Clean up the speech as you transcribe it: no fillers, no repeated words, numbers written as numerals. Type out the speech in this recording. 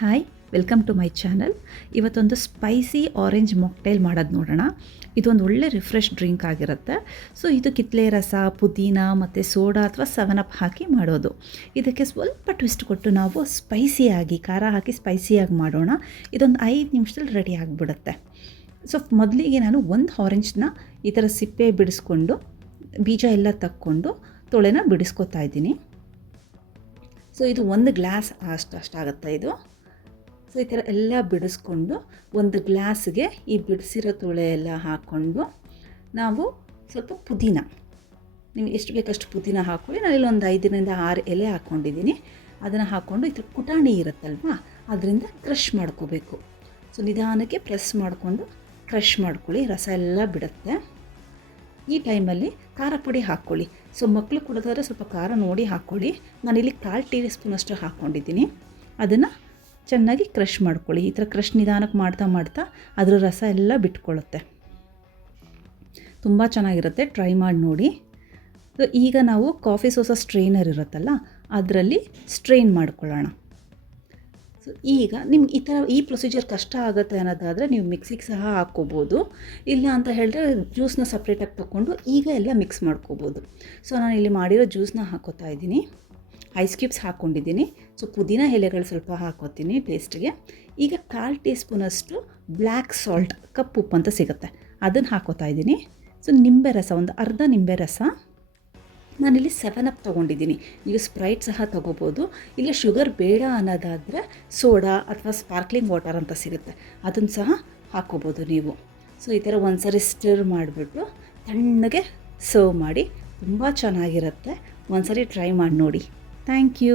Hi, welcome to my channel. ಇವತ್ತೊಂದು spicy orange mocktail ಮಾಡೋದು ನೋಡೋಣ. ಇದೊಂದು ಒಳ್ಳೆ ರಿಫ್ರೆಶ್ ಡ್ರಿಂಕ್ ಆಗಿರುತ್ತೆ. ಸೊ ಇದು ಕಿತ್ತಳೆ ರಸ, ಪುದೀನ ಮತ್ತು ಸೋಡಾ ಅಥವಾ ಸೆವೆನಪ್ ಹಾಕಿ ಮಾಡೋದು. ಇದಕ್ಕೆ ಸ್ವಲ್ಪ ಟ್ವಿಸ್ಟ್ ಕೊಟ್ಟು ನಾವು ಸ್ಪೈಸಿಯಾಗಿ ಖಾರ ಹಾಕಿ ಸ್ಪೈಸಿಯಾಗಿ ಮಾಡೋಣ. ಇದೊಂದು 5 ನಿಮಿಷದಲ್ಲಿ ರೆಡಿ ಆಗಿಬಿಡುತ್ತೆ. ಸೊ ಮೊದಲಿಗೆ ನಾನು ಒಂದು ಆರೆಂಜ್ನ ಈ ಥರ ಸಿಪ್ಪೆ ಬಿಡಿಸ್ಕೊಂಡು ಬೀಜ ಎಲ್ಲ ತಕ್ಕೊಂಡು ತೊಳೆನ ಬಿಡಿಸ್ಕೊತಾ ಇದ್ದೀನಿ. ಸೊ ಇದು 1 ಗ್ಲಾಸ್ ಅಷ್ಟಾಗುತ್ತೆ ಇದು. ಸೊ ಈ ಥರ ಎಲ್ಲ ಬಿಡಿಸ್ಕೊಂಡು ಒಂದು ಗ್ಲಾಸ್ಗೆ ಈ ಬಿಡಿಸಿರೋ ತೊಳೆ ಎಲ್ಲ ಹಾಕ್ಕೊಂಡು ನಾವು ಸ್ವಲ್ಪ ಪುದೀನ, ನಿಮಗೆ ಎಷ್ಟು ಬೇಕಷ್ಟು ಪುದೀನ ಹಾಕ್ಕೊಳ್ಳಿ. ನಾನಿಲ್ಲಿ ಒಂದು 5ರಿಂದ 6 ಎಲೆ ಹಾಕ್ಕೊಂಡಿದ್ದೀನಿ. ಅದನ್ನು ಹಾಕ್ಕೊಂಡು ಈ ಥರ ಪುಟಾಣಿ ಇರುತ್ತಲ್ವ, ಅದರಿಂದ ಕ್ರಷ್ ಮಾಡ್ಕೋಬೇಕು. ಸೊ ನಿಧಾನಕ್ಕೆ ಪ್ರೆಸ್ ಮಾಡಿಕೊಂಡು ಕ್ರಷ್ ಮಾಡ್ಕೊಳ್ಳಿ, ರಸ ಎಲ್ಲ ಬಿಡುತ್ತೆ. ಈ ಟೈಮಲ್ಲಿ ಖಾರ ಪುಡಿ ಹಾಕ್ಕೊಳ್ಳಿ. ಸೊ ಮಕ್ಕಳು ಕುಡಿದ್ರೆ ಸ್ವಲ್ಪ ಖಾರ ನೋಡಿ ಹಾಕ್ಕೊಳ್ಳಿ. ನಾನಿಲ್ಲಿ 1/4 ಟೀ ಸ್ಪೂನಷ್ಟು ಹಾಕ್ಕೊಂಡಿದ್ದೀನಿ. ಅದನ್ನು ಚೆನ್ನಾಗಿ ಕ್ರಷ್ ಮಾಡ್ಕೊಳ್ಳಿ. ಈ ಥರ ಕ್ರಷ್ ನಿಧಾನಕ್ಕೆ ಮಾಡ್ತಾ ಅದರ ರಸ ಎಲ್ಲ ಬಿಟ್ಕೊಳ್ಳುತ್ತೆ. ತುಂಬ ಚೆನ್ನಾಗಿರುತ್ತೆ, ಟ್ರೈ ಮಾಡಿ ನೋಡಿ. ಸೊ ಈಗ ನಾವು ಕಾಫಿ ಸೋಸಾ ಸ್ಟ್ರೈನರ್ ಇರುತ್ತಲ್ಲ, ಅದರಲ್ಲಿ ಸ್ಟ್ರೈನ್ ಮಾಡ್ಕೊಳ್ಳೋಣ. ಸೊ ಈಗ ನಿಮ್ಗೆ ಈ ಪ್ರೊಸೀಜರ್ ಕಷ್ಟ ಆಗುತ್ತೆ ಅನ್ನೋದಾದರೆ ನೀವು ಮಿಕ್ಸಿಗೆ ಸಹ ಹಾಕ್ಕೋಬೋದು. ಇಲ್ಲ ಅಂತ ಹೇಳಿದ್ರೆ ಜ್ಯೂಸನ್ನ ಸಪ್ರೇಟಾಗಿ ತೊಗೊಂಡು ಈಗ ಎಲ್ಲ ಮಿಕ್ಸ್ ಮಾಡ್ಕೋಬೋದು. ಸೊ ನಾನು ಇಲ್ಲಿ ಮಾಡಿರೋ ಜ್ಯೂಸನ್ನ ಹಾಕೋತಾ ಇದ್ದೀನಿ. ಐಸ್ ಕ್ಯೂಬ್ಸ್ ಹಾಕ್ಕೊಂಡಿದ್ದೀನಿ. ಸೊ ಪುದೀನ ಎಲೆಗಳು ಸ್ವಲ್ಪ ಹಾಕೋತೀನಿ ಟೇಸ್ಟಿಗೆ. ಈಗ 1/4 ಟೀ ಸ್ಪೂನಷ್ಟು ಬ್ಲ್ಯಾಕ್ ಸಾಲ್ಟ್, ಕಪ್ಪು ಉಪ್ಪು ಅಂತ ಸಿಗುತ್ತೆ, ಅದನ್ನು ಹಾಕೋತಾ ಇದ್ದೀನಿ. ಸೊ ನಿಂಬೆ ರಸ, ಒಂದು ಅರ್ಧ ನಿಂಬೆ ರಸ. ನಾನಿಲ್ಲಿ 7ಅಪ್ ತೊಗೊಂಡಿದ್ದೀನಿ. ನೀವು ಸ್ಪ್ರೈಟ್ ಸಹ ತೊಗೋಬೋದು. ಇಲ್ಲ ಶುಗರ್ ಬೇಡ ಅನ್ನೋದಾದರೆ ಸೋಡಾ ಅಥವಾ ಸ್ಪಾರ್ಕ್ಲಿಂಗ್ ವಾಟರ್ ಅಂತ ಸಿಗುತ್ತೆ, ಅದನ್ನು ಸಹ ಹಾಕ್ಕೋಬೋದು ನೀವು. ಸೊ ಈ ಥರ ಒಂದು ಸರಿ ಸ್ಟಿರ್ ಮಾಡಿಬಿಟ್ಟು ತಣ್ಣಗೆ ಸರ್ವ್ ಮಾಡಿ. ತುಂಬ ಚೆನ್ನಾಗಿರುತ್ತೆ. ಒಂದು ಸರಿ ಟ್ರೈ ಮಾಡಿ ನೋಡಿ. Thank you.